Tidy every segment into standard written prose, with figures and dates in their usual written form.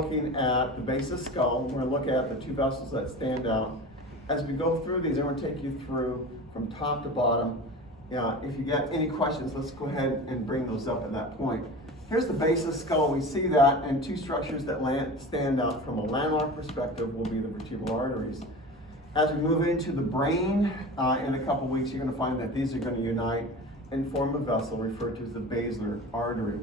looking at the base of the skull. We're going to look at the two vessels that stand out. As we go through these, I'm going to take you through from top to bottom. If you get any questions, let's go ahead and bring those up at that point. Here's the base of the skull. We see that, and two structures that stand out from a landmark perspective will be the vertebral arteries. As we move into the brain, in a couple weeks, you're going to find that these are going to unite and form a vessel referred to as the basilar artery.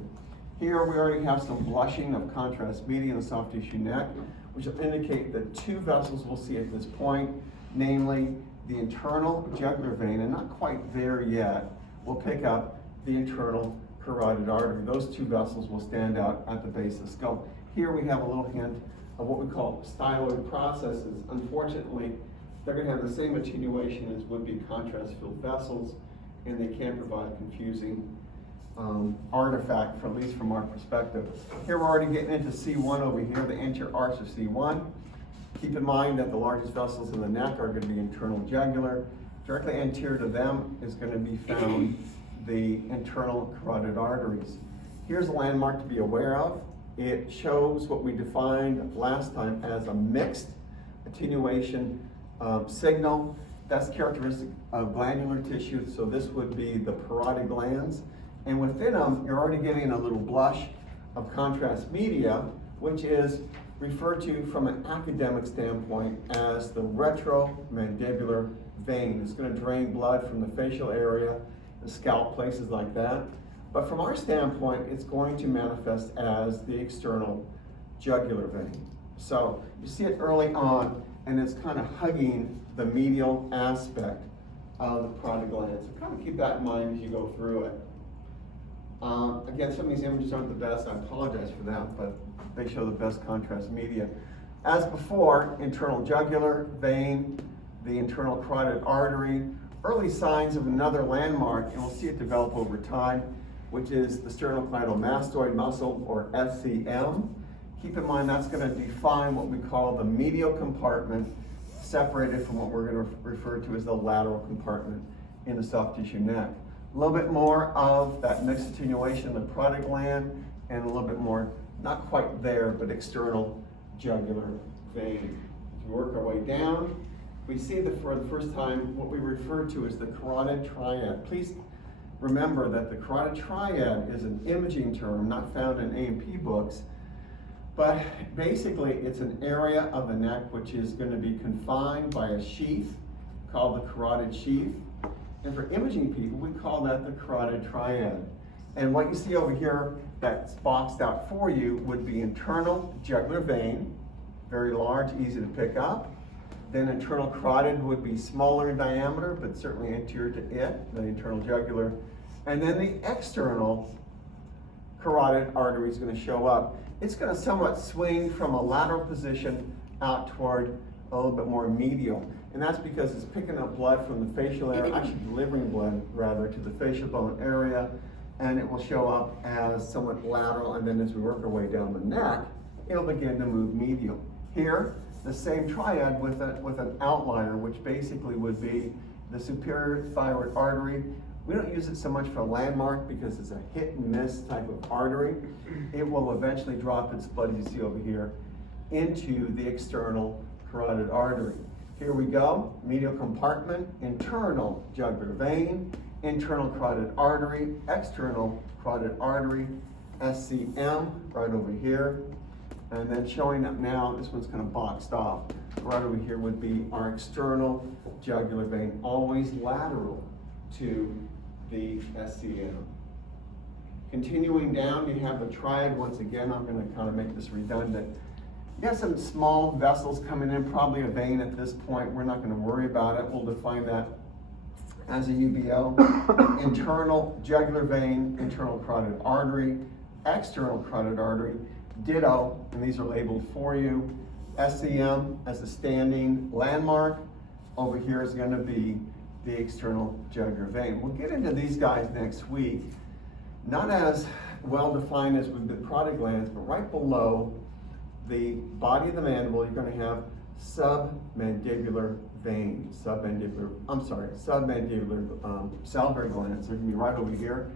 Here we already have some blushing of contrast media in the soft tissue neck, which will indicate that two vessels we'll see at this point, namely the internal jugular vein, and not quite there yet, will pick up the internal carotid artery. Those two vessels will stand out at the base of the skull. Here we have a little hint of what we call styloid processes. Unfortunately, they're going to have the same attenuation as would-be contrast-filled vessels, and they can provide confusing artifact, at least from our perspective. Here we're already getting into C1 over here, the anterior arch of C1. Keep in mind that the largest vessels in the neck are going to be internal jugular. Directly anterior to them is going to be found the internal carotid arteries. Here's a landmark to be aware of. It shows what we defined last time as a mixed attenuation signal. That's characteristic of glandular tissue, so this would be the parotid glands. And within them, you're already getting a little blush of contrast media, which is referred to from an academic standpoint as the retromandibular vein. It's going to drain blood from the facial area, the scalp, places like that. But from our standpoint, it's going to manifest as the external jugular vein. So you see it early on, and it's kind of hugging the medial aspect of the parotid glands. So kind of keep that in mind as you go through it. Again, some of these images aren't the best. I apologize for that, but they show the best contrast media. As before, internal jugular vein, the internal carotid artery, early signs of another landmark, and we'll see it develop over time, which is the sternocleidomastoid muscle, or SCM. Keep in mind that's going to define what we call the medial compartment, separated from what we're going to refer to as the lateral compartment in the soft tissue neck. A little bit more of that mixed attenuation in the parotid gland, and a little bit more, not quite there, but external jugular vein. As we work our way down, we see that for the first time what we refer to as the carotid triad. Please remember that the carotid triad is an imaging term not found in A&P books, but basically it's an area of the neck which is going to be confined by a sheath called the carotid sheath. And for imaging people, we call that the carotid triad. And what you see over here that's boxed out for you would be internal jugular vein, very large, easy to pick up. Then internal carotid would be smaller in diameter, but certainly anterior to it, the internal jugular. And then the external carotid artery is going to show up. It's going to somewhat swing from a lateral position out toward a little bit more medial. And that's because it's picking up blood from the facial area, actually delivering blood rather to the facial bone area, and it will show up as somewhat lateral, and then as we work our way down the neck, it'll begin to move medial. Here, the same triad with an outlier, which basically would be the superior thyroid artery. We don't use it so much for a landmark because it's a hit and miss type of artery. It will eventually drop its blood, as you see over here, into the external carotid artery. Here we go, medial compartment, internal jugular vein, internal carotid artery, external carotid artery, SCM right over here. And then showing up now, this one's kind of boxed off. Right over here would be our external jugular vein, always lateral to the SCM. Continuing down, you have the triad. Once again, I'm going to kind of make this redundant. You have some small vessels coming in, probably a vein at this point. We're not going to worry about it. We'll define that as a UBO. Internal jugular vein, internal carotid artery, external carotid artery, ditto, and these are labeled for you. SCM as a standing landmark. Over here is going to be the external jugular vein. We'll get into these guys next week. Not as well defined as with the parotid glands, but right below the body of the mandible, you're going to have submandibular vein, submandibular salivary glands. They're going to be right over here,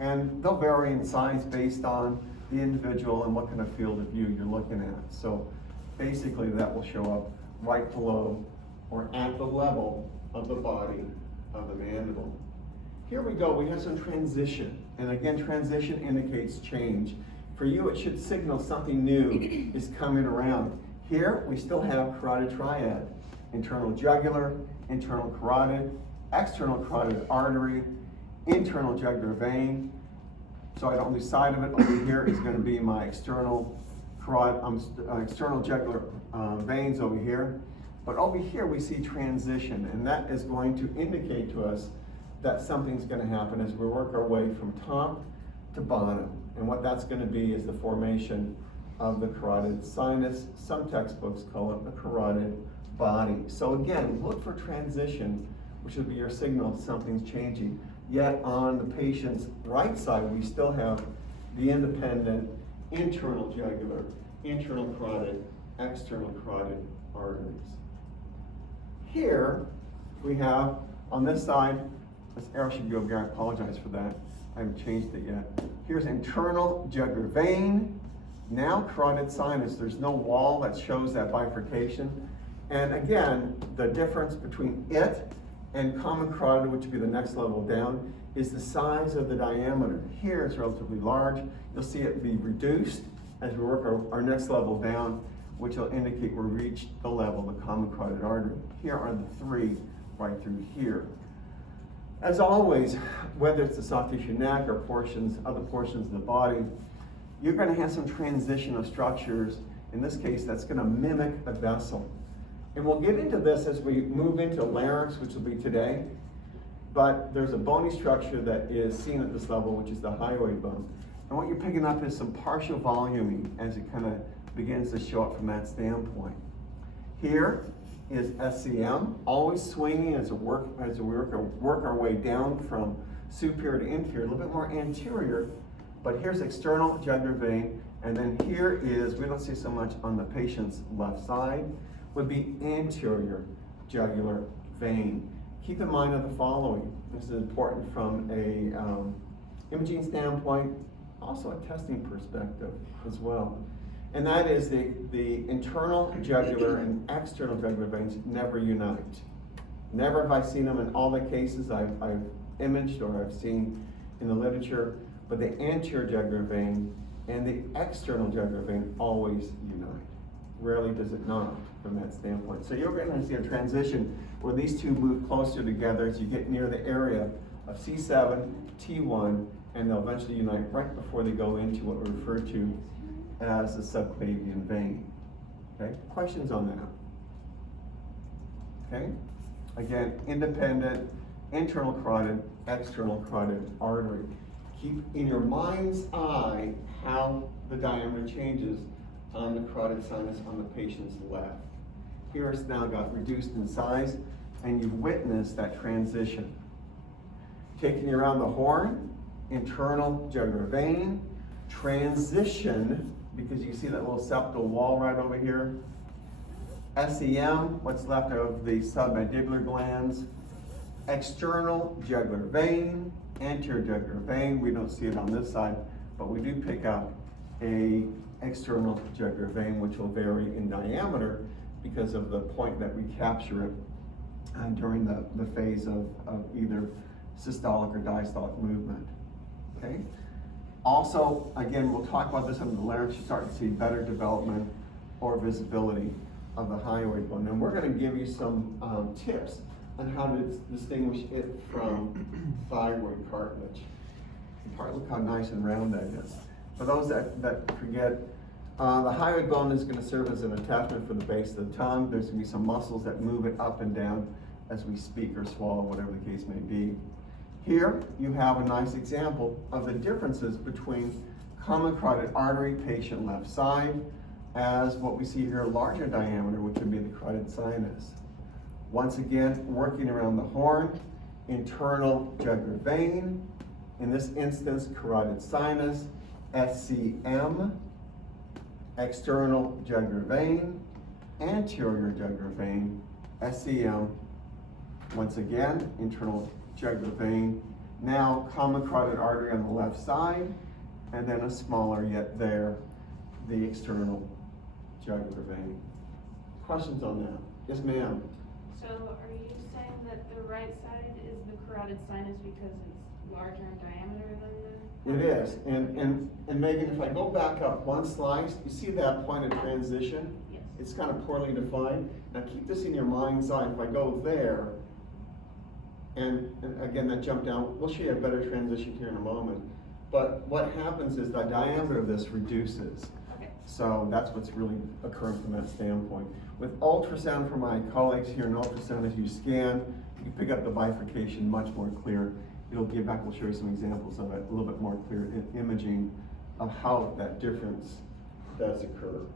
and they'll vary in size based on the individual and what kind of field of view you're looking at. So basically that will show up right below or at the level of the body of the mandible. Here we go, we have some transition. And again, transition indicates change. For you, it should signal something new is coming around. Here, we still have carotid triad. Internal jugular, internal carotid, external carotid artery, internal jugular vein. So I don't lose sight of it. Over here is going to be my external jugular veins over here. But over here we see transition, and that is going to indicate to us that something's going to happen as we work our way from top to bottom. And what that's going to be is the formation of the carotid sinus. Some textbooks call it the carotid body. So again, look for transition, which will be your signal something's changing. Yet on the patient's right side, we still have the independent internal jugular, internal carotid, external carotid arteries. Here we have, on this side, this arrow should go here, I apologize for that. I haven't changed it yet. Here's internal jugular vein, now carotid sinus. There's no wall that shows that bifurcation. And again, the difference between it and common carotid, which would be the next level down, is the size of the diameter. Here it's relatively large. You'll see it be reduced as we work our next level down, which will indicate we reached the level of the common carotid artery. Here are the three right through here. As always, whether it's the soft tissue neck or other portions of the body, you're going to have some transition of structures. In this case, that's going to mimic a vessel. And we'll get into this as we move into larynx, which will be today. But there's a bony structure that is seen at this level, which is the hyoid bone. And what you're picking up is some partial voluming as it kind of begins to show up from that standpoint. Here is SCM, always swinging as we work our way down from superior to inferior, a little bit more anterior. But here's external jugular vein, and then here is, we don't see so much on the patient's left side, would be anterior jugular vein. Keep in mind of the following. This is important from a imaging standpoint, also a testing perspective as well. And that is the internal jugular and external jugular veins never unite. Never have I seen them in all the cases I've imaged or I've seen in the literature, but the anterior jugular vein and the external jugular vein always unite. Rarely does it not from that standpoint. So you're going to see a transition where these two move closer together as you get near the area of C7, T1, and they'll eventually unite right before they go into what we refer to as the subclavian vein. Okay, questions on that? Okay, again, independent, internal carotid, external carotid artery. Keep in your mind's eye how the diameter changes on the carotid sinus on the patient's left. Here it's now got reduced in size, and you've witnessed that transition. Taking you around the horn, internal jugular vein, transition, because you see that little septal wall right over here. SEM, what's left of the submandibular glands. External jugular vein, anterior jugular vein. We don't see it on this side, but we do pick up a external jugular vein, which will vary in diameter because of the point that we capture it during the phase of either systolic or diastolic movement. Okay. Also, again, we'll talk about this under the larynx. You start to see better development or visibility of the hyoid bone. And we're going to give you some tips on how to distinguish it from thyroid cartilage. Look how nice and round that is. For those that forget, the hyoid bone is going to serve as an attachment for the base of the tongue. There's going to be some muscles that move it up and down as we speak or swallow, whatever the case may be. Here you have a nice example of the differences between common carotid artery, patient left side, as what we see here, larger diameter, which would be the carotid sinus. Once again, working around the horn, internal jugular vein, in this instance, carotid sinus, SCM, external jugular vein, anterior jugular vein, SCM, once again, internal jugular vein, now common carotid artery on the left side, and then a smaller yet there, the external jugular vein. Questions on that? Yes, ma'am. So are you saying that the right side is the carotid sinus because it's larger in diameter than the? It is, and Megan, if I go back up one slice, you see that point of transition? Yes. It's kind of poorly defined. Now keep this in your mind's eye. If I go there, and again, that jump down, we'll show you a better transition here in a moment. But what happens is the diameter of this reduces. Okay. So that's what's really occurring from that standpoint. With ultrasound, for my colleagues here in ultrasound, as you scan, you can pick up the bifurcation much more clear. It'll give back, we'll show you some examples of it, a little bit more clear imaging of how that difference does occur.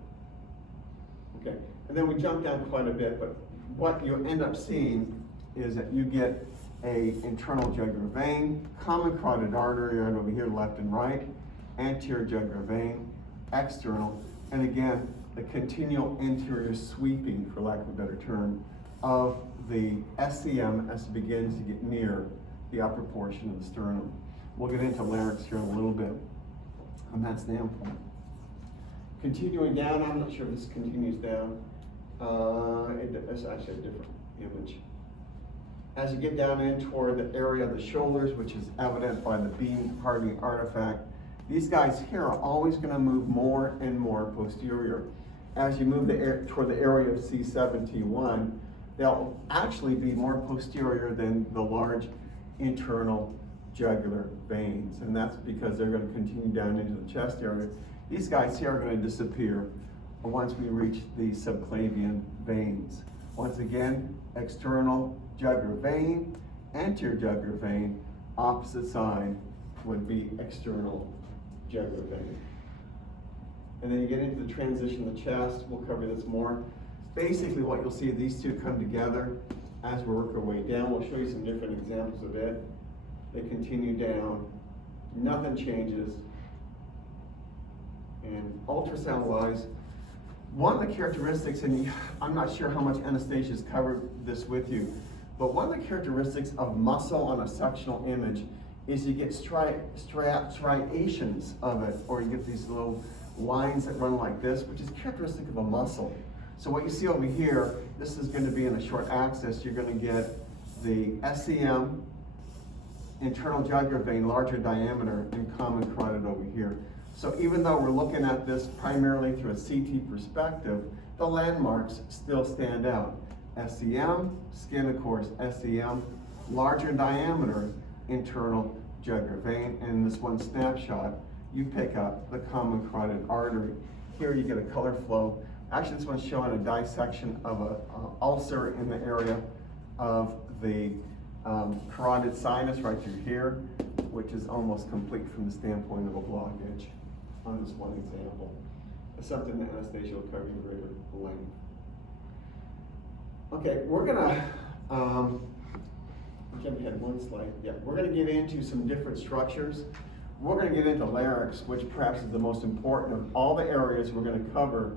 Okay, and then we jump down quite a bit, but what you end up seeing is that you get a internal jugular vein, common carotid artery right over here, left and right, anterior jugular vein, external, and again, the continual interior sweeping, for lack of a better term, of the SCM as it begins to get near the upper portion of the sternum. We'll get into larynx here in a little bit from that standpoint. Continuing down, I'm not sure if this continues down. It's actually a different image. As you get down in toward the area of the shoulders, which is evident by the beam hardening artifact, these guys here are always going to move more and more posterior. As you move toward the area of C7T1, they'll actually be more posterior than the large internal jugular veins, and that's because they're going to continue down into the chest area. These guys here are going to disappear once we reach the subclavian veins. Once again, external jugular vein, anterior jugular vein, opposite side would be external jugular vein. And then you get into the transition of the chest. We'll cover this more. Basically what you'll see, these two come together as we work our way down. We'll show you some different examples of it. They continue down, nothing changes. And ultrasound-wise, one of the characteristics, and I'm not sure how much Anastasia's covered this with you, but one of the characteristics of muscle on a sectional image is you get striations of it, or you get these little lines that run like this, which is characteristic of a muscle. So what you see over here, this is going to be in a short axis. You're going to get the SCM, internal jugular vein, larger diameter, and common carotid over here. So even though we're looking at this primarily through a CT perspective, the landmarks still stand out. SCM, skin of course, SCM, larger diameter, internal jugular vein, and in this one snapshot, you pick up the common carotid artery. Here you get a color flow. Actually, this one's showing a dissection of an ulcer in the area of the carotid sinus right through here, which is almost complete from the standpoint of a blockage on this one example. It's something that Anastasia will cover in greater length. Okay, we're gonna jump ahead one slide. Yeah, we're gonna get into some different structures. We're gonna get into larynx, which perhaps is the most important of all the areas we're gonna cover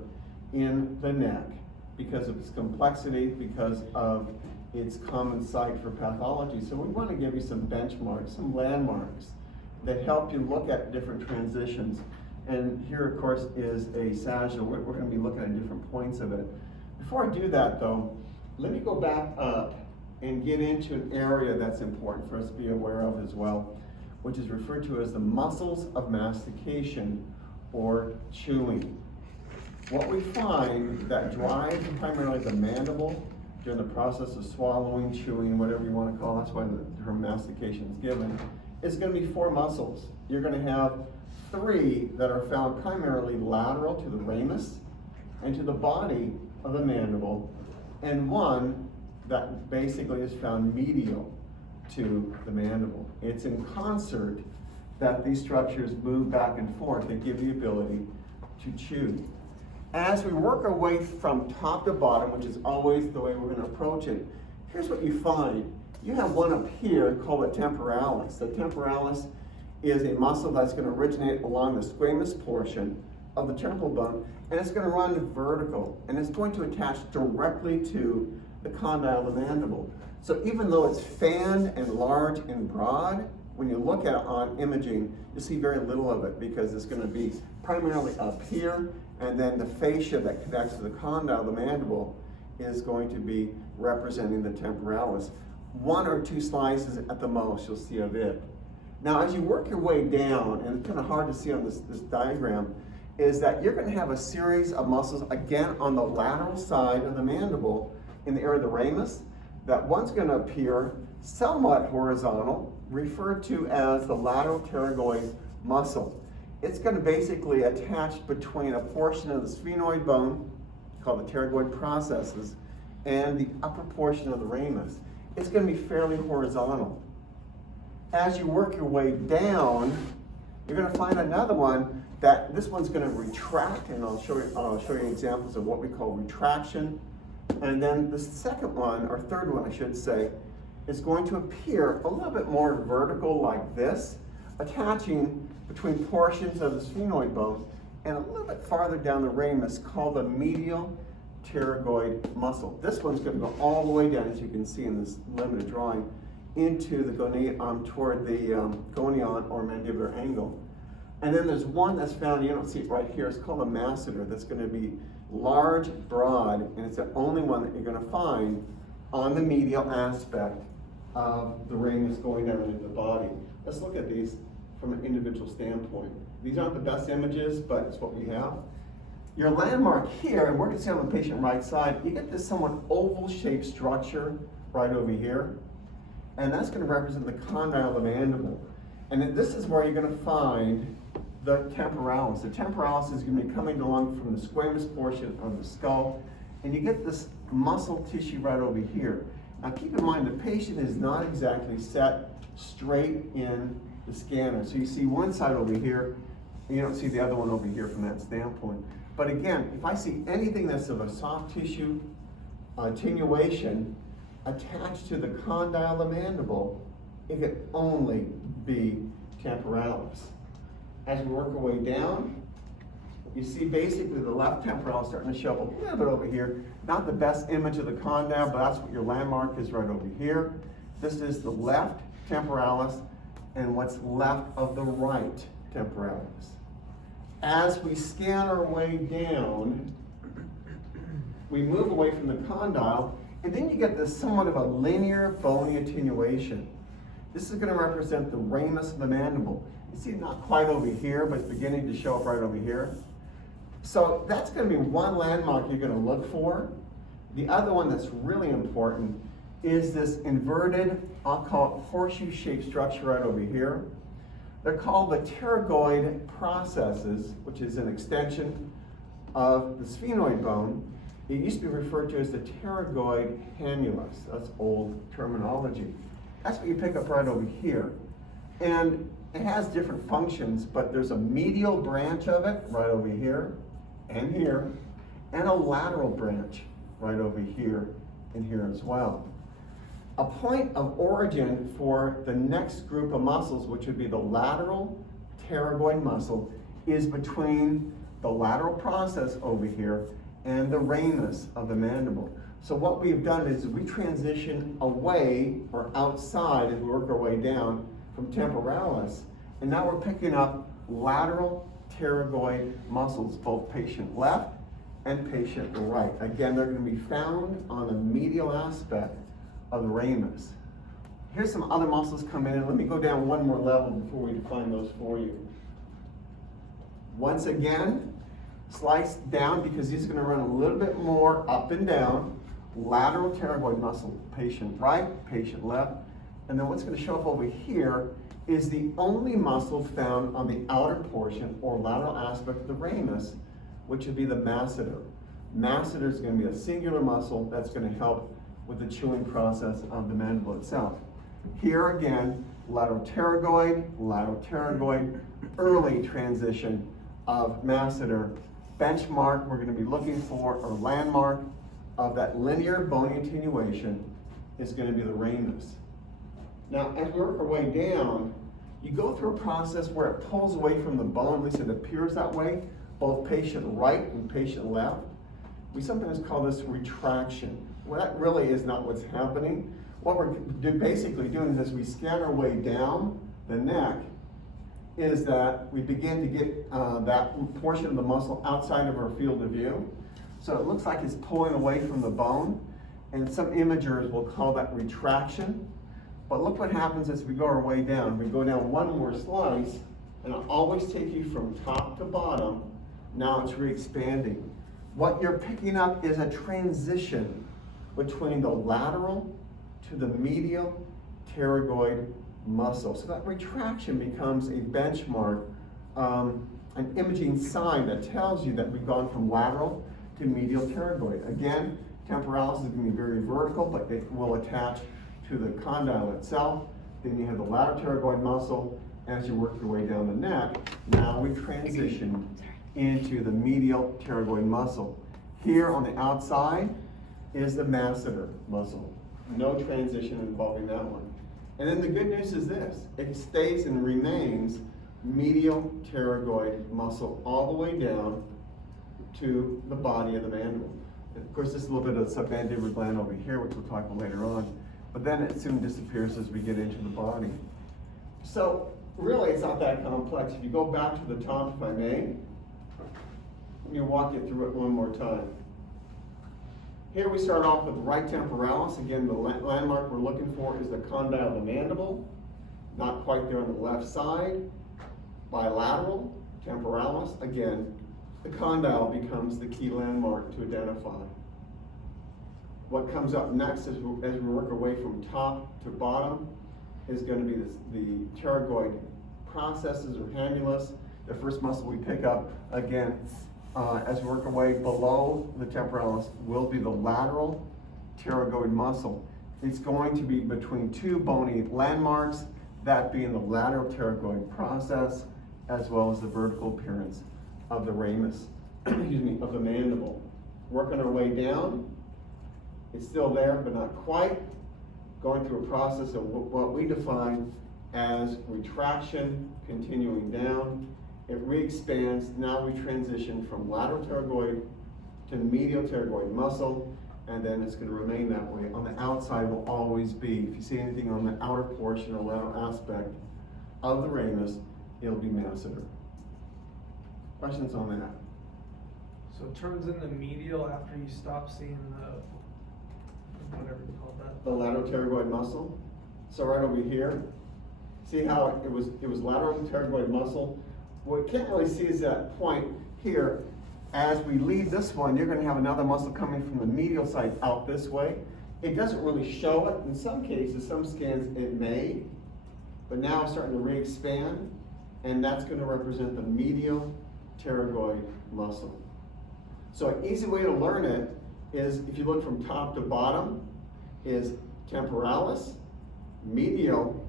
in the neck because of its complexity, because of its common site for pathology. So we want to give you some benchmarks, some landmarks that help you look at different transitions. And here, of course, is a sagittal. We're going to be looking at different points of it. Before I do that, though, let me go back up and get into an area that's important for us to be aware of as well, which is referred to as the muscles of mastication or chewing. What we find that drives primarily the mandible during the process of swallowing, chewing, whatever you want to call it, that's why the term mastication is given, is going to be four muscles. You're going to have three that are found primarily lateral to the ramus and to the body of the mandible, and one that basically is found medial to the mandible. It's in concert that these structures move back and forth. They give the ability to chew. As we work our way from top to bottom, which is always the way we're going to approach it, here's what you find. You have one up here called the temporalis. The temporalis is a muscle that's going to originate along the squamous portion of the temporal bone, and it's going to run vertical, and it's going to attach directly to the condyle of the mandible. So even though it's fanned and large and broad, when you look at it on imaging, you see very little of it because it's going to be primarily up here, and then the fascia that connects to the condyle, the mandible, is going to be representing the temporalis. One or two slices at the most you'll see of it. Now as you work your way down, and it's kind of hard to see on this diagram, is that you're going to have a series of muscles, again on the lateral side of the mandible, in the area of the ramus, that one's going to appear somewhat horizontal, referred to as the lateral pterygoid muscle. It's going to basically attach between a portion of the sphenoid bone, called the pterygoid processes, and the upper portion of the ramus. It's going to be fairly horizontal. As you work your way down, you're going to find another one that this one's going to retract, and I'll show you examples of what we call retraction. And then the second one, or third one I should say, is going to appear a little bit more vertical like this, attaching between portions of the sphenoid bone and a little bit farther down the ramus, called the medial pterygoid muscle. This one's going to go all the way down, as you can see in this limited drawing, into the toward the gonion or mandibular angle. And then there's one that's found, you don't see it right here, it's called a masseter, that's going to be large, broad, and it's the only one that you're going to find on the medial aspect of the ramus going down into the body. Let's look at these from an individual standpoint. These aren't the best images, but it's what we have. Your landmark here, and we're going to see on the patient right side, you get this somewhat oval-shaped structure right over here, and that's going to represent the condyle of the mandible. And then this is where you're going to find the temporalis. The temporalis is going to be coming along from the squamous portion of the skull, and you get this muscle tissue right over here. Now keep in mind, the patient is not exactly set straight in the scanner. So you see one side over here, and you don't see the other one over here from that standpoint. But again, if I see anything that's of a soft tissue attenuation attached to the condyle of the mandible, it can only be temporalis. As we work our way down, you see basically the left temporalis starting to show up a little bit over here. Not the best image of the condyle, but that's what your landmark is right over here. This is the left temporalis and what's left of the right temporalis. As we scan our way down, we move away from the condyle, and then you get this somewhat of a linear bony attenuation. This is going to represent the ramus of the mandible. You see it not quite over here, but it's beginning to show up right over here. So that's going to be one landmark you're going to look for. The other one that's really important is this inverted, I'll call it horseshoe-shaped structure right over here. They're called the pterygoid processes, which is an extension of the sphenoid bone. It used to be referred to as the pterygoid hamulus. That's old terminology. That's what you pick up right over here. And it has different functions, but there's a medial branch of it right over here, and a lateral branch right over here and here as well. A point of origin for the next group of muscles, which would be the lateral pterygoid muscle, is between the lateral process over here and the ramus of the mandible. So what we've done is we transition away or outside as we work our way down from temporalis, and now we're picking up lateral pterygoid muscles, both patient left and patient right. Again, they're going to be found on the medial aspect of the ramus. Here's some other muscles coming in. Let me go down one more level before we define those for you. Once again, slice down because these are going to run a little bit more up and down. Lateral pterygoid muscle, patient right, patient left. And then what's going to show up over here is the only muscle found on the outer portion or lateral aspect of the ramus, which would be the masseter. Masseter is going to be a singular muscle that's going to help with the chewing process of the mandible itself. Here again, lateral pterygoid, early transition of masseter. Benchmark we're going to be looking for, or landmark of that linear bony attenuation, is going to be the ramus. Now, as we work our way down, you go through a process where it pulls away from the bone, at least it appears that way, both patient right and patient left. We sometimes call this retraction. Well, that really is not what's happening. What we're basically doing is we scan our way down the neck is that we begin to get that portion of the muscle outside of our field of view. So it looks like it's pulling away from the bone, and some imagers will call that retraction. But look what happens as we go our way down. We go down one more slice, and I'll always take you from top to bottom. Now it's re-expanding. What you're picking up is a transition between the lateral to the medial pterygoid muscle. So that retraction becomes a benchmark, an imaging sign that tells you that we've gone from lateral to medial pterygoid. Again, temporalis is going to be very vertical, but it will attach to the condyle itself. Then you have the lateral pterygoid muscle. As you work your way down the neck, now we transition into the medial pterygoid muscle. Here on the outside is the masseter muscle. No transition involving that one. And then the good news is this, it stays and remains medial pterygoid muscle all the way down to the body of the mandible. And of course, there's a little bit of submandibular gland over here, which we'll talk about later on, but then it soon disappears as we get into the body. So really, it's not that complex. If you go back to the top, if I may, let me walk you through it one more time. Here we start off with right temporalis. Again, the landmark we're looking for is the condyle of the mandible. Not quite there on the left side. Bilateral, temporalis. Again, the condyle becomes the key landmark to identify. What comes up next as we work our way from top to bottom is going to be the pterygoid processes or hamulus. The first muscle we pick up, again, as we work our way below the temporalis, will be the lateral pterygoid muscle. It's going to be between two bony landmarks, that being the lateral pterygoid process, as well as the vertical appearance of the ramus, excuse me, of the mandible. Working our way down, it's still there, but not quite. Going through a process of what we define as retraction, continuing down. It re-expands. Now we transition from lateral pterygoid to medial pterygoid muscle, and then it's going to remain that way. On the outside will always be, if you see anything on the outer portion or lateral aspect of the ramus, it'll be masseter. Questions on that? So it turns into medial after you stop seeing the, whatever you call that. The lateral pterygoid muscle. So right over here, see how it was lateral pterygoid muscle? What we can't really see is that point here. As we leave this one, you're going to have another muscle coming from the medial side out this way. It doesn't really show it. In some cases, some scans, it may, but now it's starting to re-expand, and that's going to represent the medial pterygoid muscle. So an easy way to learn it is, if you look from top to bottom, is temporalis, medial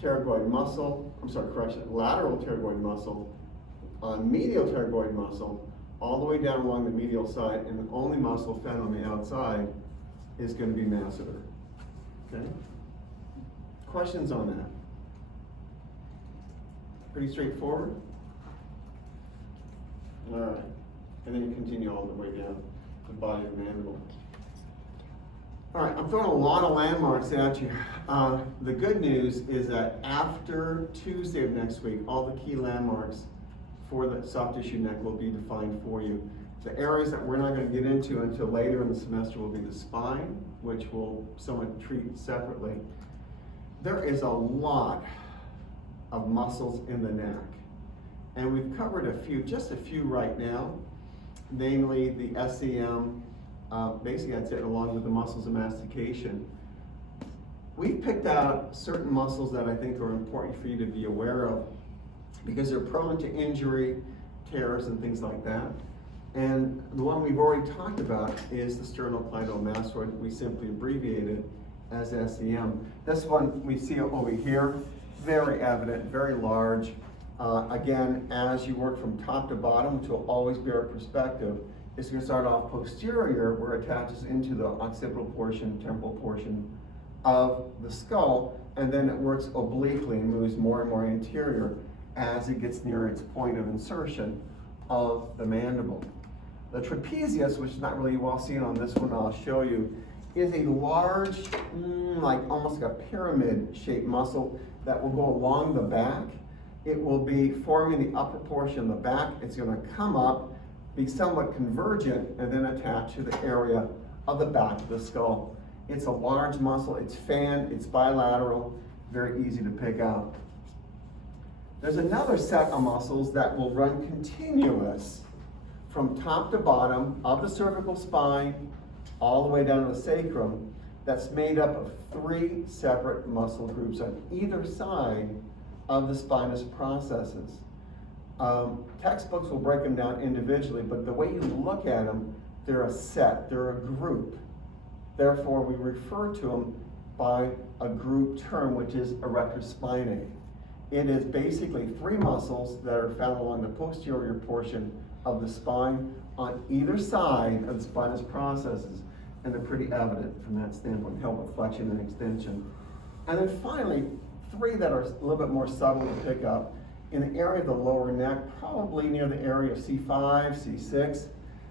pterygoid muscle, lateral pterygoid muscle, medial pterygoid muscle, all the way down along the medial side, and the only muscle found on the outside is going to be masseter. Okay? Questions on that? Pretty straightforward? All right. And then you continue all the way down the body of the mandible. All right, I'm throwing a lot of landmarks at you. The good news is that after Tuesday of next week, all the key landmarks for the soft tissue neck will be defined for you. The areas that we're not going to get into until later in the semester will be the spine, which we'll somewhat treat separately. There is a lot of muscles in the neck, and we've covered just a few right now, namely the SEM, basically that's it, along with the muscles of mastication. We've picked out certain muscles that I think are important for you to be aware of, because they're prone to injury, tears, and things like that. And the one we've already talked about is the sternocleidomastoid. We simply abbreviate it as SEM. This one we see over here, very evident, very large. Again, as you work from top to bottom, which will always be our perspective, it's going to start off posterior, where it attaches into the occipital portion, temporal portion of the skull, and then it works obliquely and moves more and more anterior as it gets near its point of insertion of the mandible. The trapezius, which is not really well seen on this one, I'll show you, is a large, like almost like a pyramid-shaped muscle that will go along the back. It will be forming the upper portion of the back. It's gonna come up, be somewhat convergent, and then attach to the area of the back of the skull. It's a large muscle, it's fanned, it's bilateral, very easy to pick out. There's another set of muscles that will run continuous from top to bottom of the cervical spine all the way down to the sacrum, that's made up of 3 separate muscle groups on either side of the spinous processes. Textbooks will break them down individually, but the way you look at them, they're a set, they're a group. Therefore, we refer to them by a group term, which is erector spinae. It is basically 3 muscles that are found along the posterior portion of the spine on either side of the spinous processes, and they're pretty evident from that standpoint, help with flexion and extension. And then finally, 3 that are a little bit more subtle to pick up in the area of the lower neck, probably near the area of C5, C6.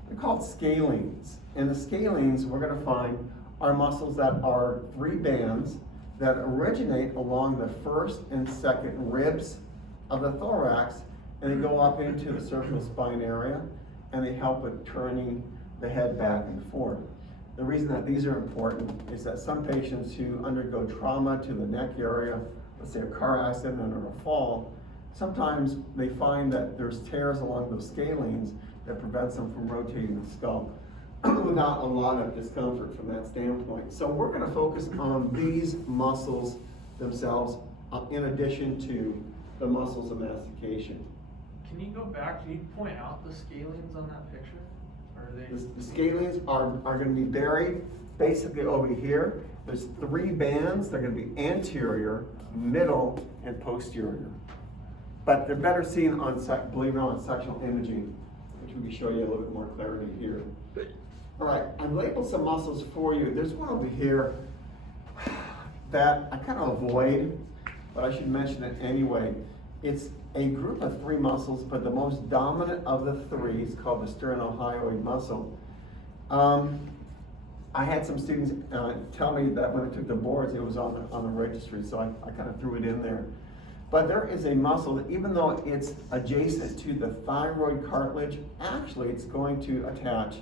They're called scalenes. And the scalenes we're going to find are muscles that are 3 bands that originate along the first and second ribs of the thorax, and they go up into the cervical spine area, and they help with turning the head back and forth. The reason that these are important is that some patients who undergo trauma to the neck area, let's say a car accident or a fall, sometimes they find that there's tears along those scalenes that prevents them from rotating the skull without a lot of discomfort from that standpoint. So we're going to focus on these muscles themselves in addition to the muscles of mastication. Can you go back, can you point out the scalenes on that picture? Or are they? The scalenes are going to be buried basically over here. There's 3 bands. They're going to be anterior, middle, and posterior. But they're better seen on, believe it or not, on sectional imaging, which we can show you a little bit more clarity here. All right, I've labeled some muscles for you. There's one over here that I kind of avoid, but I should mention it anyway. It's a group of 3 muscles, but the most dominant of the 3 is called the sternohyoid muscle. I had some students tell me that when I took the boards, it was on the registry, so I kind of threw it in there. But there is a muscle that, even though it's adjacent to the thyroid cartilage, actually it's going to attach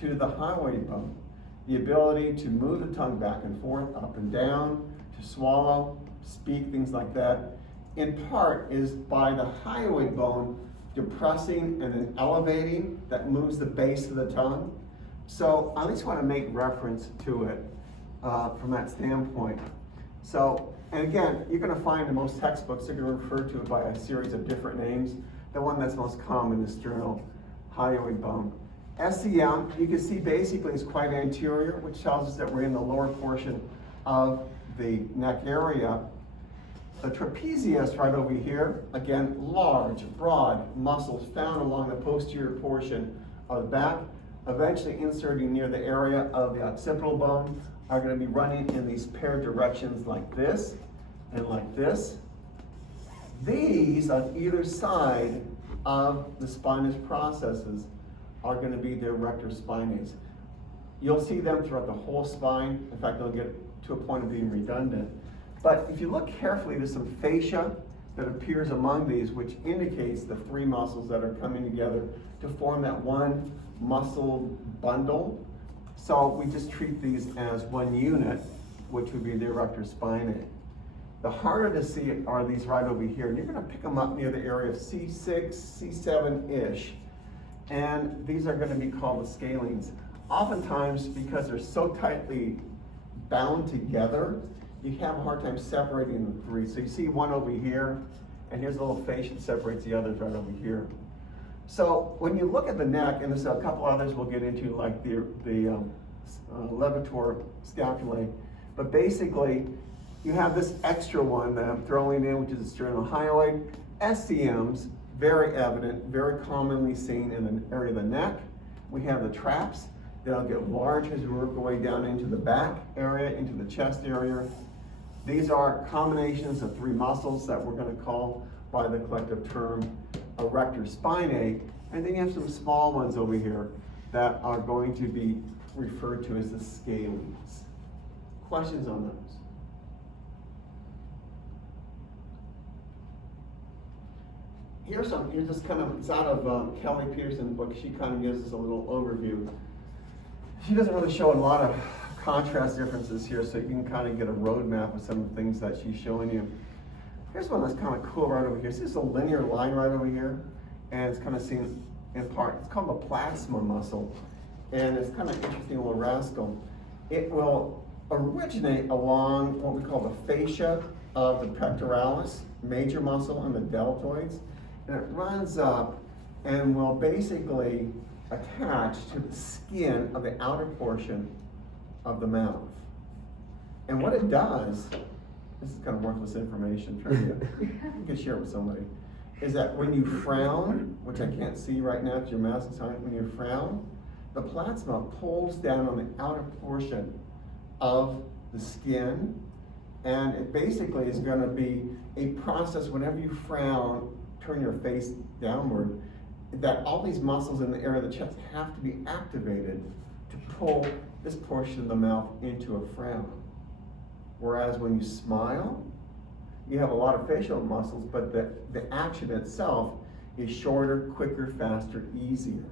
to the hyoid bone. The ability to move the tongue back and forth, up and down, to swallow, speak, things like that, in part is by the hyoid bone depressing and then elevating, that moves the base of the tongue. So I just want to make reference to it from that standpoint. So, and again, you're going to find in most textbooks, they're going to refer to it by a series of different names. The one that's most common is sternohyoid bone. SCM, you can see basically is quite anterior, which tells us that we're in the lower portion of the neck area. The trapezius right over here, again, large, broad muscles found along the posterior portion of the back, eventually inserting near the area of the occipital bone, are going to be running in these paired directions like this and like this. These on either side of the spinous processes are going to be the erector spinae. You'll see them throughout the whole spine. In fact, they'll get to a point of being redundant. But if you look carefully, there's some fascia that appears among these, which indicates the 3 muscles that are coming together to form that one muscle bundle. So we just treat these as one unit, which would be the erector spinae. The harder to see are these right over here, and you're going to pick them up near the area of C6, C7-ish. And these are going to be called the scalenes. Oftentimes, because they're so tightly bound together, you have a hard time separating the 3. So you see one over here, and here's a little fascia that separates the others right over here. So when you look at the neck, and there's a couple others we'll get into, like the levator scapulae, but basically you have this extra one that I'm throwing in, which is the sternohyoid. SCMs, very evident, very commonly seen in the area of the neck. We have the traps that'll get large as we work our way down into the back area, into the chest area. These are combinations of 3 muscles that we're going to call by the collective term erector spinae. And then you have some small ones over here that are going to be referred to as the scalenes. Questions on those? Here's just kind of, it's out of Kelly Peterson's book. She kind of gives us a little overview. She doesn't really show a lot of contrast differences here, so you can kind of get a roadmap of some of the things that she's showing you. Here's one that's kind of cool right over here. See this a linear line right over here? And it's kind of seen in part. It's called the plasma muscle. And it's kind of interesting little rascal. It will originate along what we call the fascia of the pectoralis, major muscle, and the deltoids. And it runs up and will basically attach to the skin of the outer portion of the mouth. And what it does, this is kind of worthless information, trivia, you can share it with somebody, is that when you frown, which I can't see right now because your mask is on, when you frown, the plasma pulls down on the outer portion of the skin, and it basically is going to be a process whenever you frown, turn your face downward, that all these muscles in the area of the chest have to be activated to pull this portion of the mouth into a frown. Whereas when you smile, you have a lot of facial muscles, but the action itself is shorter, quicker, faster, easier.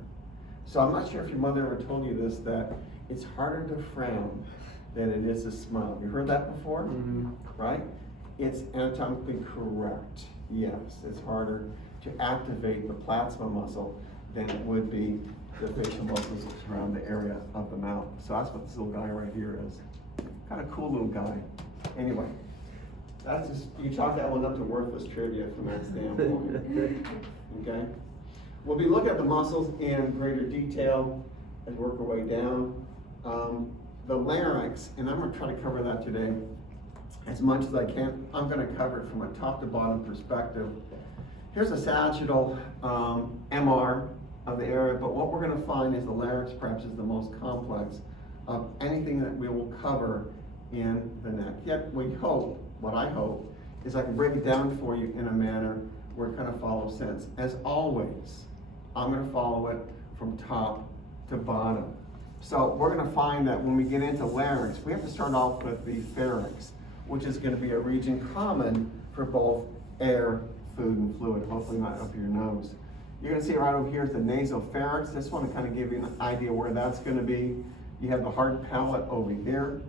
So I'm not sure if your mother ever told you this, that it's harder to frown than it is to smile. You heard that before? Mm-hmm. Right? It's anatomically correct. Yes, it's harder to activate the plasma muscle than it would be the facial muscles around the area of the mouth. So that's what this little guy right here is. Kind of cool little guy. Anyway, that's just, you chalk that one up to worthless trivia from that standpoint. Okay? We'll be looking at the muscles in greater detail as we work our way down. The larynx, and I'm going to try to cover that today as much as I can. I'm going to cover it from a top to bottom perspective. Here's a sagittal MR of the area, but what we're going to find is the larynx perhaps is the most complex of anything that we will cover in the neck. Yet we hope, what I hope, is I can break it down for you in a manner where it kind of follows sense. As always, I'm going to follow it from top to bottom. So we're going to find that when we get into larynx, we have to start off with the pharynx, which is going to be a region common for both air, food, and fluid, hopefully not up your nose. You're going to see right over here is the nasopharynx. Just want to kind of give you an idea where that's going to be. You have the hard palate over here.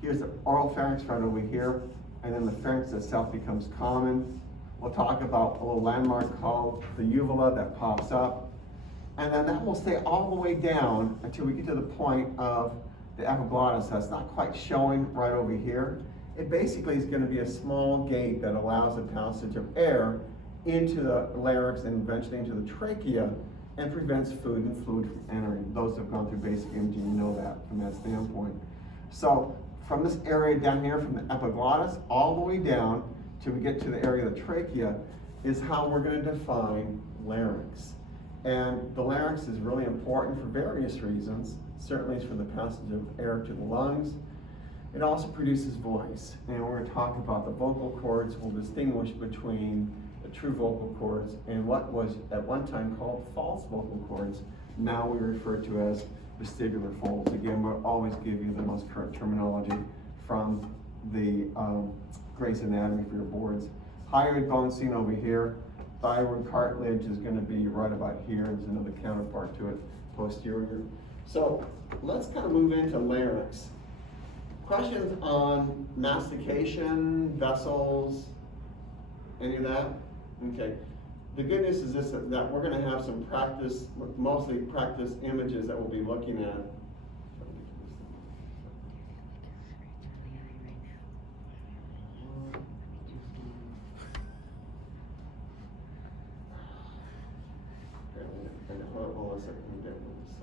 Here's the oral pharynx right over here. And then the pharynx itself becomes common. We'll talk about a little landmark called the uvula that pops up. And then that will stay all the way down until we get to the point of the epiglottis. That's not quite showing right over here. It basically is going to be a small gate that allows the passage of air into the larynx and eventually into the trachea and prevents food and fluid from entering. Those who have gone through basic imaging know that from that standpoint. So from this area down here, from the epiglottis all the way down till we get to the area of the trachea is how we're going to define larynx. And the larynx is really important for various reasons. Certainly it's for the passage of air to the lungs. It also produces voice. And we're going to talk about the vocal cords. We'll distinguish between the true vocal cords and what was at one time called false vocal cords. Now we refer to as vestibular folds. Again, we'll always give you the most current terminology from the Gray's Anatomy for your boards. Hyoid bone seen over here. Thyroid cartilage is going to be right about here. There's another counterpart to it, posterior. So let's kind of move into larynx. Questions on mastication, vessels, any of that? Okay. The good news is this, that we're going to have some practice, mostly practice images that we'll be looking at. Hold on a second. Let me get rid of this.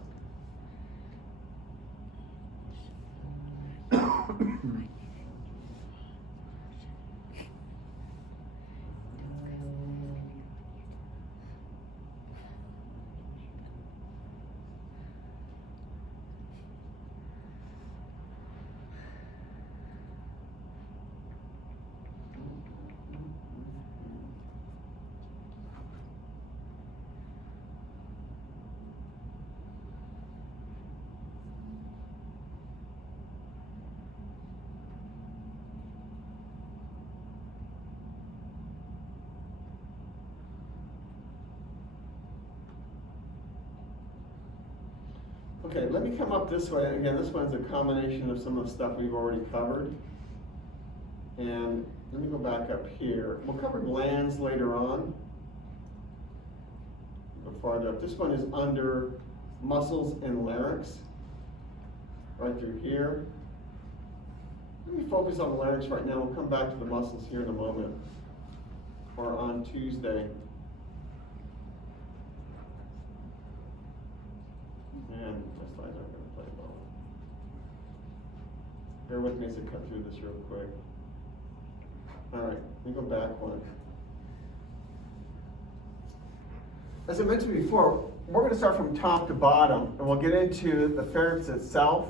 Okay, let me come up this way. Again, this one's a combination of some of the stuff we've already covered. And let me go back up here. We'll cover glands later on. Go farther up. This one is under muscles and larynx. Right through here. Let me focus on the larynx right now. We'll come back to the muscles here in a moment. Or on Tuesday. And my slides aren't going to play well. Bear with me as I cut through this real quick. Alright, let me go back one. As I mentioned before, we're going to start from top to bottom, and we'll get into the pharynx itself.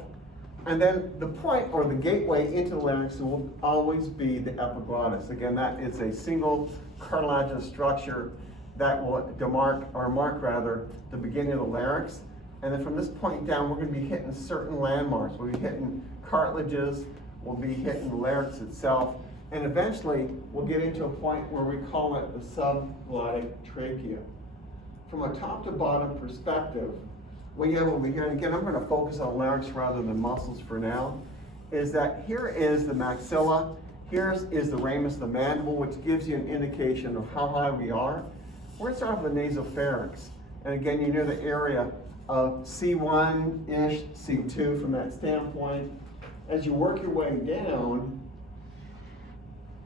And then the point or the gateway into the larynx will always be the epiglottis. Again, that is a single cartilaginous structure that will mark the beginning of the larynx. And then from this point down, we're going to be hitting certain landmarks. We'll be hitting cartilages, we'll be hitting the larynx itself, and eventually we'll get into a point where we call it the subglottic trachea. From a top to bottom perspective, what you have over here, and again, I'm going to focus on larynx rather than muscles for now, is that here is the maxilla, here is the ramus, the mandible, which gives you an indication of how high we are. We're going to start with the nasopharynx. And again, you're near the area of C1-ish, C2 from that standpoint. As you work your way down,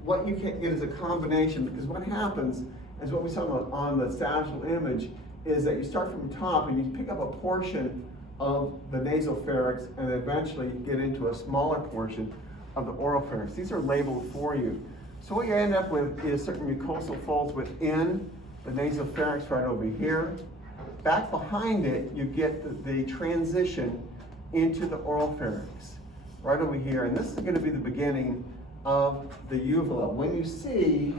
what you can get is a combination, because what happens is what we saw on the sagittal image is that you start from the top and you pick up a portion of the nasopharynx and eventually get into a smaller portion of the oropharynx. These are labeled for you. So what you end up with is certain mucosal folds within the nasopharynx right over here. Back behind it, you get the transition into the oropharynx right over here. And this is going to be the beginning of the uvula. When you see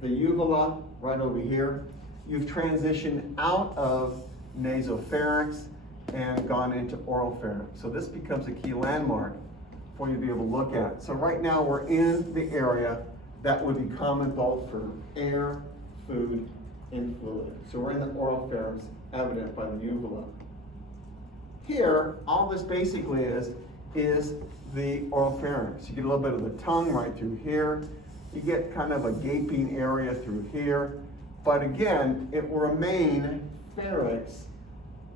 the uvula right over here, you've transitioned out of nasopharynx and gone into oropharynx. So this becomes a key landmark for you to be able to look at. So right now we're in the area that would be common both for air, food, and fluid. So we're in the oropharynx, evident by the uvula. Here, all this basically is the oropharynx. You get a little bit of the tongue right through here. You get kind of a gaping area through here. But again, it will remain pharynx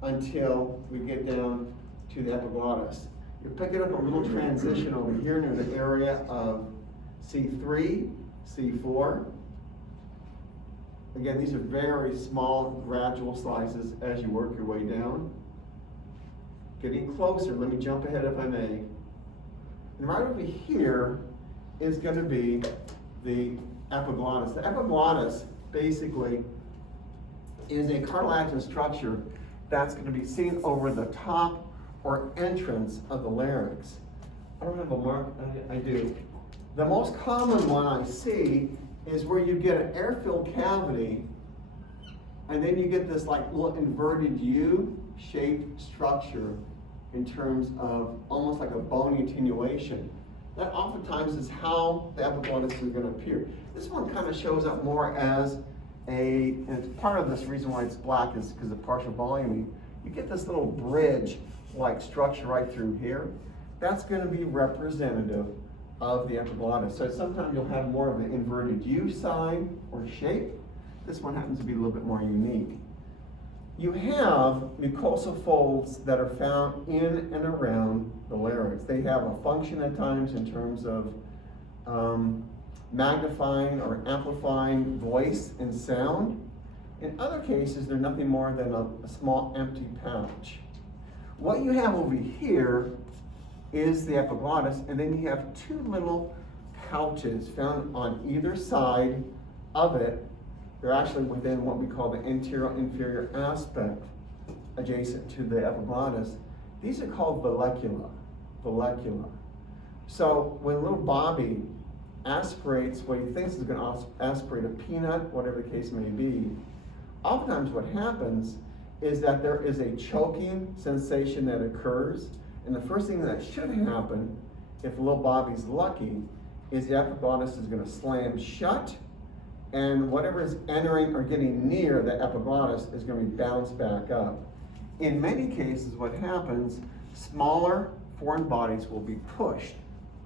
until we get down to the epiglottis. You're picking up a little transition over here near the area of C3, C4. Again, these are very small, gradual slices as you work your way down. Getting closer, let me jump ahead if I may. And right over here is going to be the epiglottis. The epiglottis basically is a cartilaginous structure that's going to be seen over the top or entrance of the larynx. I don't have a mark, I do. The most common one I see is where you get an air-filled cavity and then you get this like little inverted U-shaped structure in terms of almost like a bony attenuation. That oftentimes is how the epiglottis is going to appear. This one kind of shows up more as and it's part of this reason why it's black is because of partial voluming. You get this little bridge-like structure right through here. That's going to be representative of the epiglottis. So sometimes you'll have more of an inverted U sign or shape. This one happens to be a little bit more unique. You have mucosal folds that are found in and around the larynx. They have a function at times in terms of magnifying or amplifying voice and sound. In other cases, they're nothing more than a small empty pouch. What you have over here is the epiglottis, and then you have two little pouches found on either side of it. They're actually within what we call the anterior-inferior aspect adjacent to the epiglottis. These are called vallecula. So when little Bobby aspirates what he thinks is going to aspirate a peanut, whatever the case may be, oftentimes what happens is that there is a choking sensation that occurs, and the first thing that should happen, if little Bobby's lucky, is the epiglottis is going to slam shut, and whatever is entering or getting near the epiglottis is going to be bounced back up. In many cases, what happens, smaller foreign bodies will be pushed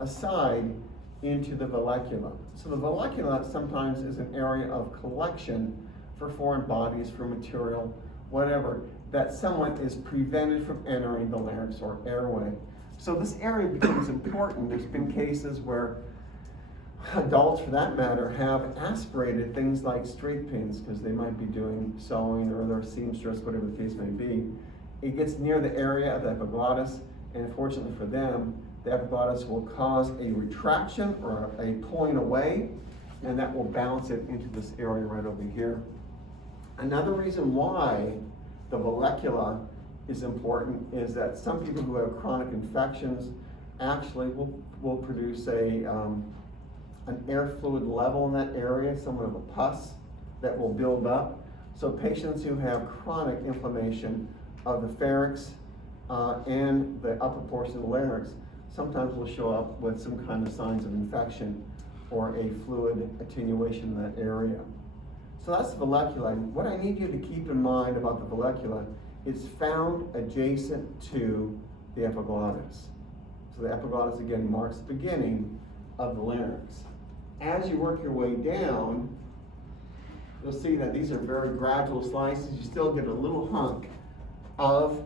aside into the vallecula. So the vallecula sometimes is an area of collection for foreign bodies, for material, whatever, that someone is prevented from entering the larynx or airway. So this area becomes important. There's been cases where adults, for that matter, have aspirated things like straight pins because they might be doing sewing or they're seamstress, whatever the case may be. It gets near the area of the epiglottis, and unfortunately for them, the epiglottis will cause a retraction or a pulling away, and that will bounce it into this area right over here. Another reason why the vallecula is important is that some people who have chronic infections actually will produce an air fluid level in that area, somewhat of a pus that will build up. So patients who have chronic inflammation of the pharynx and the upper portion of the larynx sometimes will show up with some kind of signs of infection or a fluid attenuation in that area. So that's the vallecula. What I need you to keep in mind about the vallecula, it's found adjacent to the epiglottis. So the epiglottis again marks the beginning of the larynx. As you work your way down, you'll see that these are very gradual slices. You still get a little hunk of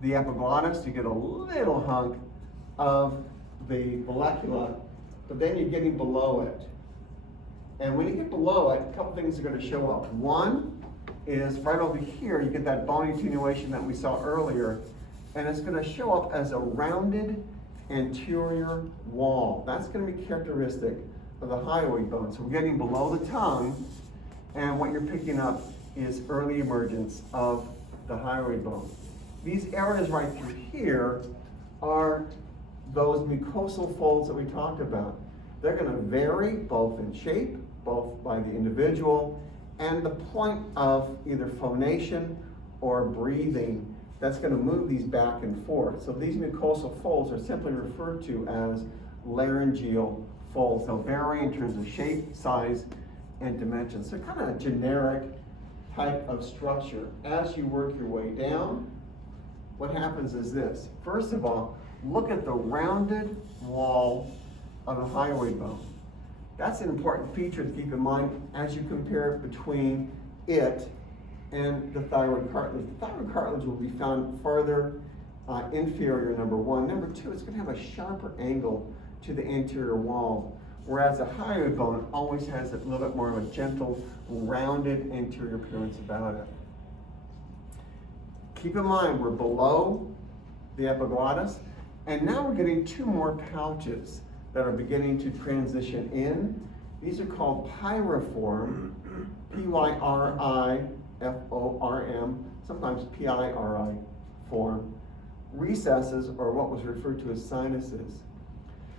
the epiglottis, you get a little hunk of the vallecula, but then you're getting below it. And when you get below it, a couple things are going to show up. One is right over here, you get that bony attenuation that we saw earlier, and it's going to show up as a rounded anterior wall. That's going to be characteristic of the hyoid bone. So we're getting below the tongue, and what you're picking up is early emergence of the hyoid bone. These areas right through here are those mucosal folds that we talked about. They're going to vary both in shape, both by the individual, and the point of either phonation or breathing that's going to move these back and forth. So these mucosal folds are simply referred to as laryngeal folds. They'll vary in terms of shape, size, and dimension. So kind of a generic type of structure. As you work your way down, what happens is this. First of all, look at the rounded wall of the hyoid bone. That's an important feature to keep in mind as you compare it between it and the thyroid cartilage. The thyroid cartilage will be found farther inferior, number one. Number two, it's going to have a sharper angle to the anterior wall, whereas the hyoid bone always has a little bit more of a gentle, rounded anterior appearance about it. Keep in mind, we're below the epiglottis, and now we're getting two more pouches that are beginning to transition in. These are called pyriform, P-Y-R-I-F-O-R-M, sometimes P-I-R-I form. Recesses are what was referred to as sinuses.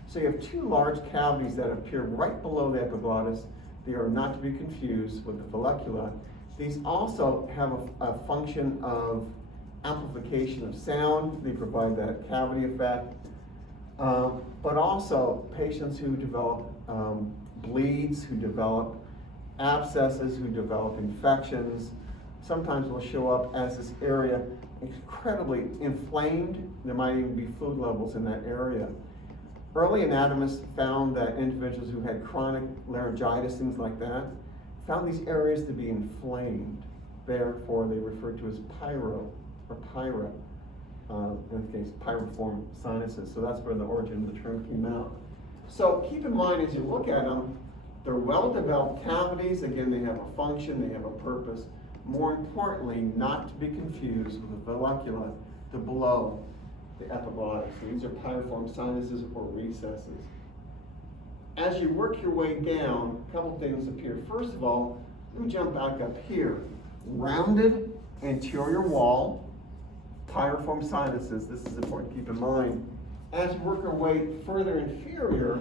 So you have two large cavities that appear right below the epiglottis. They are not to be confused with the vallecula. These also have a function of amplification of sound. They provide that cavity effect. But also patients who develop bleeds, who develop abscesses, who develop infections, sometimes will show up as this area incredibly inflamed. There might even be fluid levels in that area. Early anatomists found that individuals who had chronic laryngitis, things like that, found these areas to be inflamed. Therefore, they referred to as pyro or pyra. In this case, pyriform sinuses. So that's where the origin of the term came out. So keep in mind as you look at them, they're well-developed cavities. Again, they have a function, they have a purpose. More importantly, not to be confused with the vallecula, the below the epiglottis. So these are pyriform sinuses or recesses. As you work your way down, a couple things appear. First of all, let me jump back up here. Rounded anterior wall, pyriform sinuses. This is important to keep in mind. As you work your way further inferior,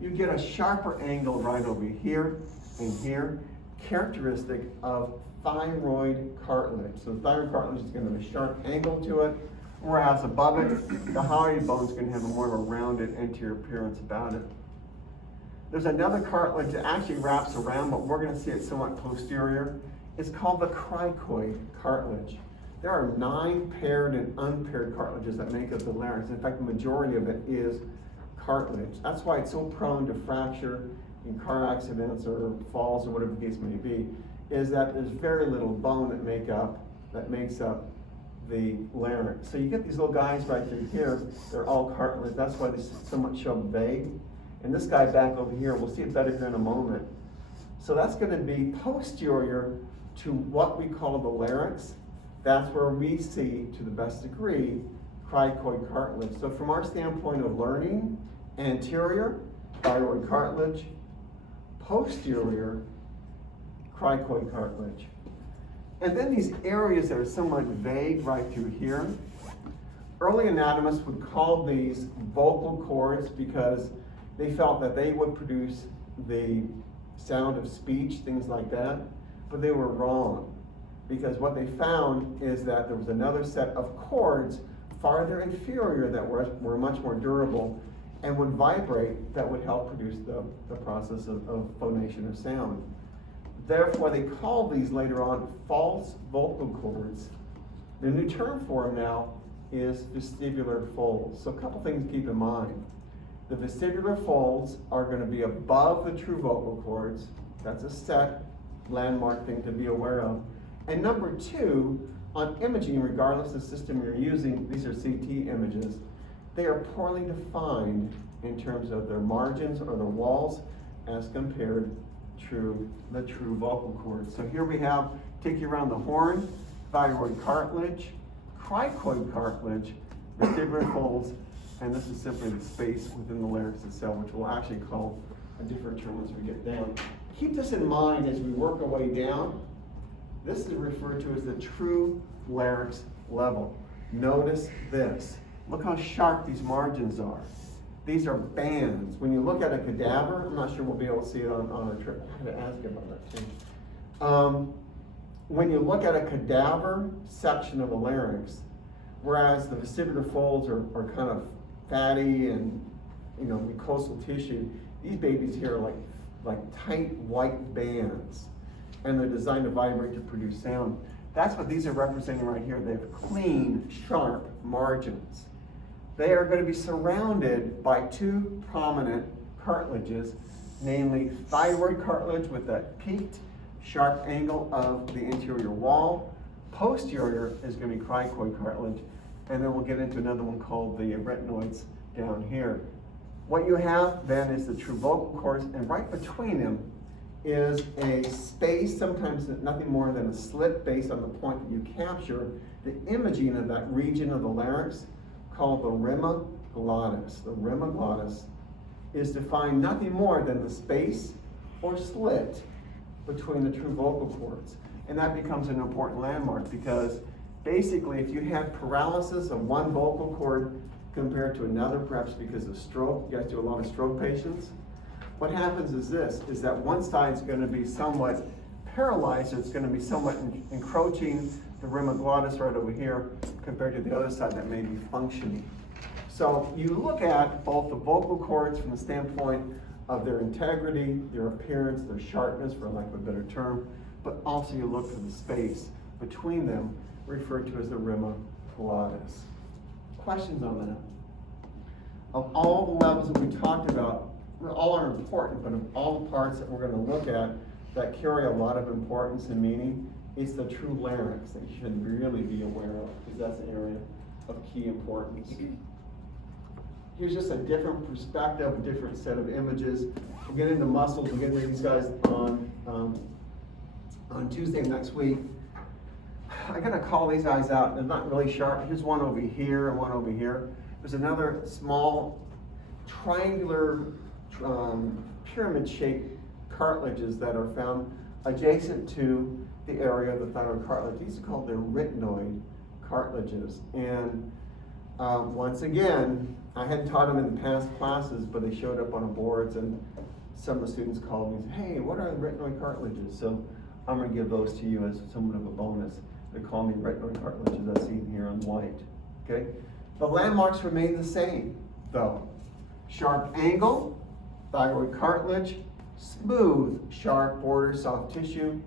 you get a sharper angle right over here and here, characteristic of thyroid cartilage. So the thyroid cartilage is going to have a sharp angle to it, whereas above it, the hyoid bone is going to have a more of a rounded anterior appearance about it. There's another cartilage that actually wraps around, but we're going to see it somewhat posterior. It's called the cricoid cartilage. There are 9 paired and unpaired cartilages that make up the larynx. In fact, the majority of it is cartilage. That's why it's so prone to fracture in car accidents or falls or whatever the case may be, is that there's very little bone that makes up the larynx. So you get these little guys right through here, they're all cartilage. That's why they somewhat show vague. And this guy back over here, we'll see it better here in a moment. So that's going to be posterior to what we call the larynx. That's where we see, to the best degree, cricoid cartilage. So from our standpoint of learning, anterior, thyroid cartilage, posterior, cricoid cartilage. And then these areas that are somewhat vague right through here, early anatomists would call these vocal cords because they felt that they would produce the sound of speech, things like that, but they were wrong. Because what they found is that there was another set of cords farther inferior that were much more durable and would vibrate that would help produce the process of phonation or sound. Therefore, they called these later on false vocal cords. The new term for them now is vestibular folds. So a couple things to keep in mind. The vestibular folds are going to be above the true vocal cords. That's a set landmark thing to be aware of. And number 2, on imaging, regardless of the system you're using, these are CT images, they are poorly defined in terms of their margins or the walls as compared to the true vocal cords. So here we have, take you around the horn, thyroid cartilage, cricoid cartilage, vestibular folds, and this is simply the space within the larynx itself, which we'll actually call a different term as we get down. Keep this in mind as we work our way down. This is referred to as the true larynx level. Notice this. Look how sharp these margins are. These are bands. When you look at a cadaver, I'm not sure we'll be able to see it on a trip. I had to ask you about that too. When you look at a cadaver section of the larynx, whereas the vestibular folds are kind of fatty and mucosal tissue, these babies here are like tight white bands, and they're designed to vibrate to produce sound. That's what these are representing right here. They have clean, sharp margins. They are going to be surrounded by 2 prominent cartilages, namely thyroid cartilage with that peaked, sharp angle of the interior wall. Posterior is going to be cricoid cartilage, and then we'll get into another one called the arytenoids down here. What you have then is the true vocal cords, and right between them is a space, sometimes nothing more than a slit based on the point that you capture the imaging of that region of the larynx called the rima glottis. The rima glottis is defined nothing more than the space or slit between the true vocal cords. And that becomes an important landmark because basically if you have paralysis of one vocal cord compared to another, perhaps because of stroke, you guys do a lot of stroke patients, what happens is this, is that one side is going to be somewhat paralyzed, or it's going to be somewhat encroaching the rima glottis right over here compared to the other side that may be functioning. So you look at both the vocal cords from the standpoint of their integrity, their appearance, their sharpness, for lack of a better term, but also you look for the space between them, referred to as the rima glottis. Questions on that? Of all the levels that we talked about, all are important, but of all the parts that we're going to look at that carry a lot of importance and meaning, it's the true larynx that you should really be aware of, because that's an area of key importance. Here's just a different perspective, a different set of images. We'll get into muscles, we'll get into these guys on Tuesday next week. I'm going to call these guys out. They're not really sharp. Here's one over here and one over here. There's another small triangular pyramid-shaped cartilages that are found adjacent to the area of the thyroid cartilage. These are called the arytenoid cartilages. And once again, I hadn't taught them in the past classes, but they showed up on the boards, and some of the students called me and said, hey, what are the arytenoid cartilages? So I'm going to give those to you as somewhat of a bonus. They call me arytenoid cartilages, as seen here on white. Okay? The landmarks remain the same, though. Sharp angle, thyroid cartilage, smooth, sharp border, soft tissue,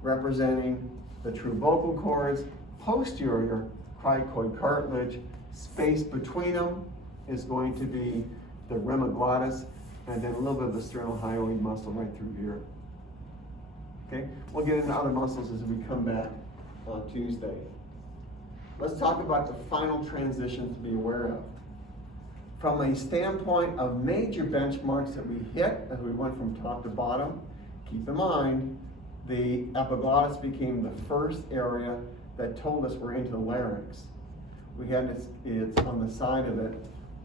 representing the true vocal cords, posterior cricoid cartilage. Space between them is going to be the rim of glottis, and then a little bit of the sternal-hyoid muscle right through here. Okay, we'll get into other muscles as we come back on Tuesday. Let's talk about the final transition to be aware of. From a standpoint of major benchmarks that we hit as we went from top to bottom, keep in mind the epiglottis became the first area that told us we're into the larynx. We had it's on the side of it,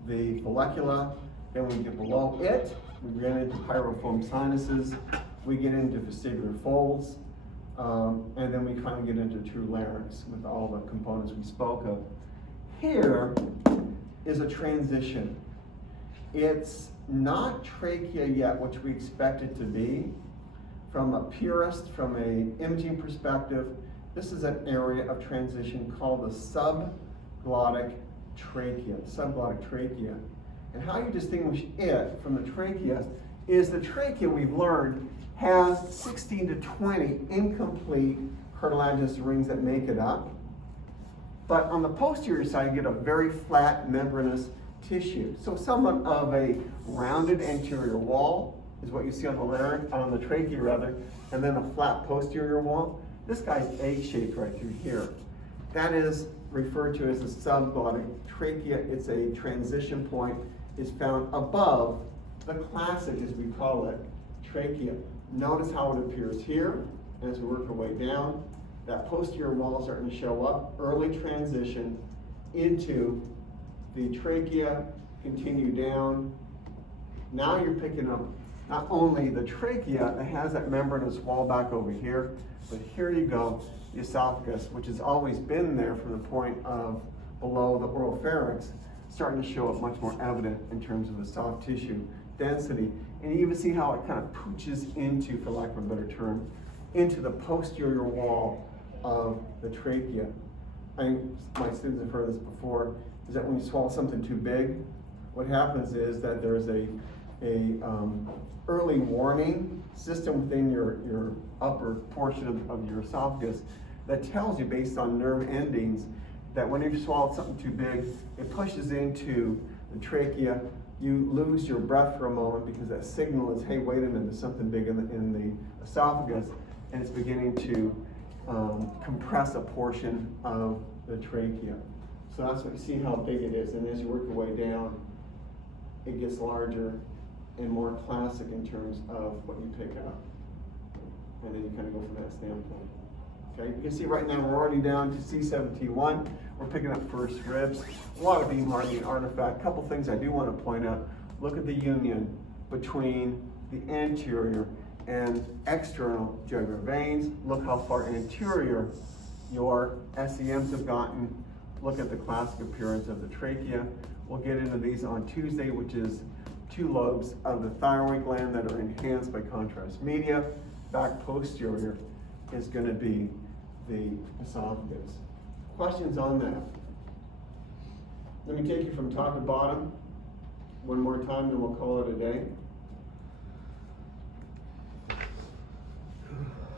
the follicula, then we get below it, we get into pyriform sinuses, we get into vestibular folds, and then we kind of get into true larynx with all the components we spoke of. Here is a transition. It's not trachea yet, which we expect it to be. From a purist, from an imaging perspective, this is an area of transition called the subglottic trachea. And how you distinguish it from the trachea is the trachea, we've learned, has 16 to 20 incomplete cartilaginous rings that make it up. But on the posterior side, you get a very flat membranous tissue. So somewhat of a rounded anterior wall is what you see on the larynx, on the trachea rather, and then a flat posterior wall. This guy's egg-shaped right through here. That is referred to as a subglottic trachea. It's a transition point. It's found above the classic, as we call it, trachea. Notice how it appears here, and as we work our way down, that posterior wall is starting to show up. Early transition into the trachea, continue down. Now you're picking up not only the trachea that has that membranous wall back over here, but here you go, the esophagus, which has always been there from the point of below the oral pharynx, starting to show up much more evident in terms of the soft tissue density. And you even see how it kind of pooches into, for lack of a better term, into the posterior wall of the trachea. My students have heard this before, is that when you swallow something too big, what happens is that there's a early warning system within your upper portion of your esophagus that tells you, based on nerve endings, that when you swallow something too big, it pushes into the trachea. You lose your breath for a moment because that signal is, hey, wait a minute, there's something big in the esophagus, and it's beginning to compress a portion of the trachea. So that's what you see how big it is, and as you work your way down, it gets larger and more classic in terms of what you pick up. And then you kind of go from that standpoint. Okay, you can see right now we're already down to C17T1. We're picking up first ribs. A lot of beam hardening artifact. A couple things I do want to point out. Look at the union between the anterior and external jugular veins. Look how far anterior your SEMs have gotten. Look at the classic appearance of the trachea. We'll get into these on Tuesday, which is 2 lobes of the thyroid gland that are enhanced by contrast media. Back posterior is going to be the esophagus. Questions on that? Let me take you from top to bottom one more time, then we'll call it a day.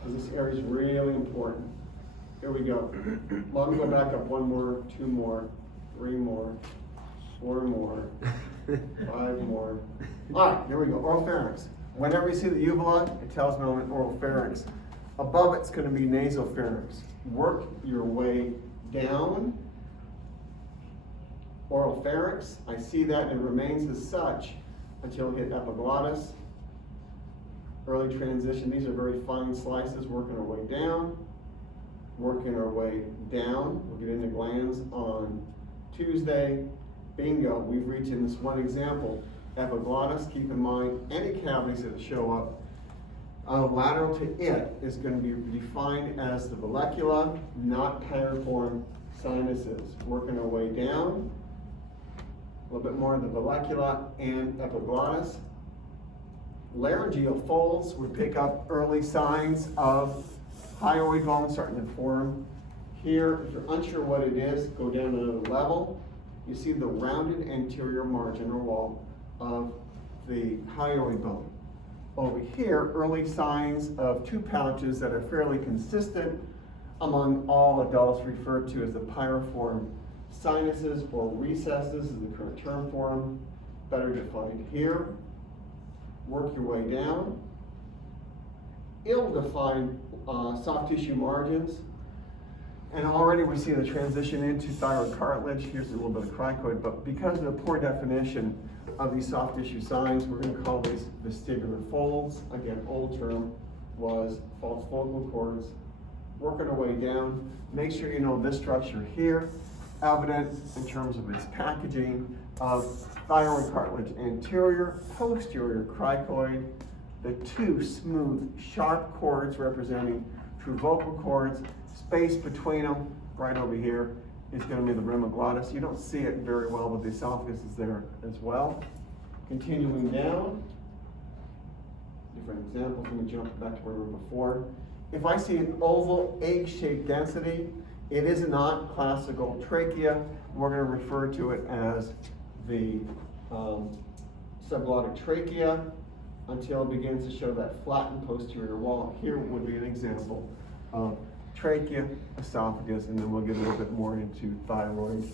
This area is really important. Here we go. Let me go back up 1 more, 2 more, 3 more, 4 more, 5 more. All right, there we go, oral pharynx. Whenever you see the uvula, it tells me I'm in oral pharynx. Above it's going to be nasopharynx. Work your way down. Oral pharynx, I see that, and it remains as such until we hit epiglottis. Early transition, these are very fine slices, working our way down. Working our way down. We'll get into glands on Tuesday. Bingo, we've reached in this one example. Epiglottis, keep in mind, any cavities that show up lateral to it is going to be defined as the vallecula, not pyriform sinuses. Working our way down, a little bit more of the vallecula and epiglottis. Laryngeal folds, we pick up early signs of hyoid bone starting to form. Here, if you're unsure what it is, go down another level. You see the rounded anterior margin or wall of the hyoid bone. Over here, early signs of 2 pouches that are fairly consistent among all adults referred to as the piriform sinuses or recesses is the current term for them, better defined here. Work your way down. Ill-defined soft tissue margins. And already we see the transition into thyroid cartilage. Here's a little bit of cricoid, but because of the poor definition of these soft tissue signs, we're going to call these vestibular folds. Again, old term was false vocal cords. Working our way down. Make sure you know this structure here, evident in terms of its packaging of thyroid cartilage anterior, posterior cricoid, the two smooth, sharp cords representing true vocal cords. Space between them, right over here, is going to be the rim of glottis. You don't see it very well, but the esophagus is there as well. Continuing down, different examples. Let me jump back to where we were before. If I see an oval egg-shaped density, it is not classical trachea. We're going to refer to it as the subglottic trachea until it begins to show that flattened posterior wall. Here would be an example of trachea, esophagus, and then we'll get a little bit more into thyroid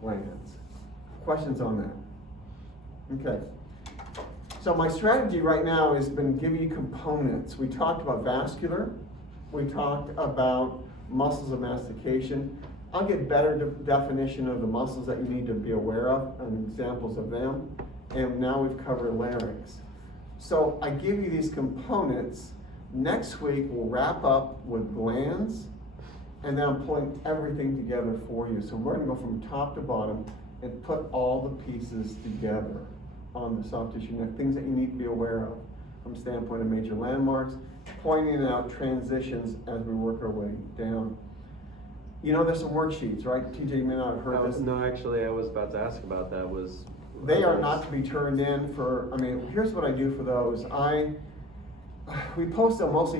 glands. Questions on that? Okay. So my strategy right now has been giving you components. We talked about vascular. We talked about muscles of mastication. I'll get better definition of the muscles that you need to be aware of and examples of them. And now we've covered larynx. So I give you these components. Next week we'll wrap up with glands, and then I'm pulling everything together for you. So we're going to go from top to bottom and put all the pieces together on the soft tissue neck, things that you need to be aware of from standpoint of major landmarks, pointing out transitions as we work our way down. You know, there's some worksheets, right? TJ, you may not have heard this. No, actually, I was about to ask about that. They are not to be turned in for, I mean, here's what I do for those. We post them mostly